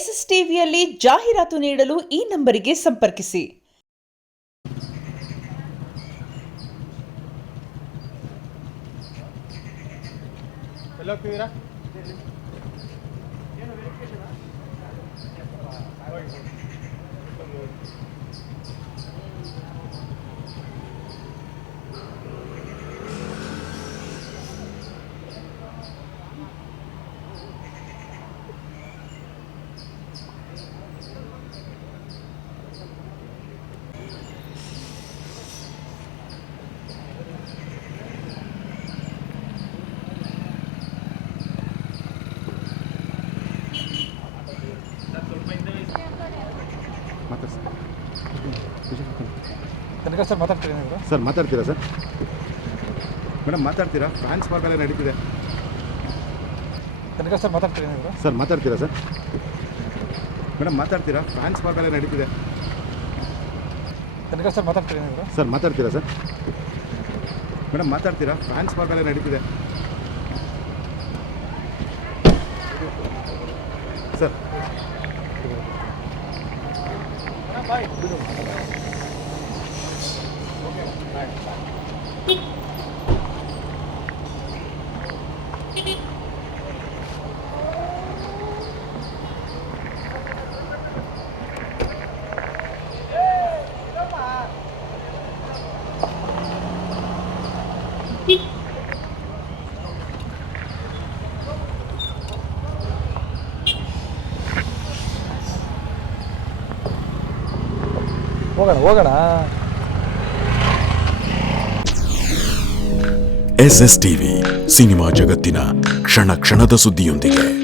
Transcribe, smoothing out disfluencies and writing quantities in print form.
S S ಟಿವಿಯಲ್ಲಿ ಜಾಹೀರಾತು ನೀಡಲು ಈ ನಂಬರಿಗೆ ಸಂಪರ್ಕಿಸಿ. ಸರ್ ಮಾತಾಡ್ತೀರಾ ಸರ್? ಮೇಡಮ್ ಮಾತಾಡ್ತೀರಾ? ಫ್ರಾನ್ಸ್ ಪಾರ್ಕಲ್ಲೇ ನಡೀತಿದೆ ಸರ್. ಮಾತಾಡ್ತೀರಾ ಸರ್? ಮೇಡಮ್ ಮಾತಾಡ್ತೀರಾ? ಫ್ರಾನ್ಸ್ ಪಾರ್ಕಲ್ಲೇ ನಡೀತಿದೆ ಸರ್. ಮಾತಾಡ್ತೀರಾ ಸರ್? ಮೇಡಮ್ ಮಾತಾಡ್ತೀರಾ? ಫ್ರಾನ್ಸ್ ಪಾರ್ಕಲ್ಲೇ ನಡೀತಿದೆ ಸರ್. ಹೋಗೋಣ. ಎಸ್ಎಸ್ ಟಿವಿ ಸಿನಿಮಾ ಜಗತ್ತಿನ ಕ್ಷಣ ಕ್ಷಣದ ಸುದ್ದಿಯೊಂದಿಗೆ.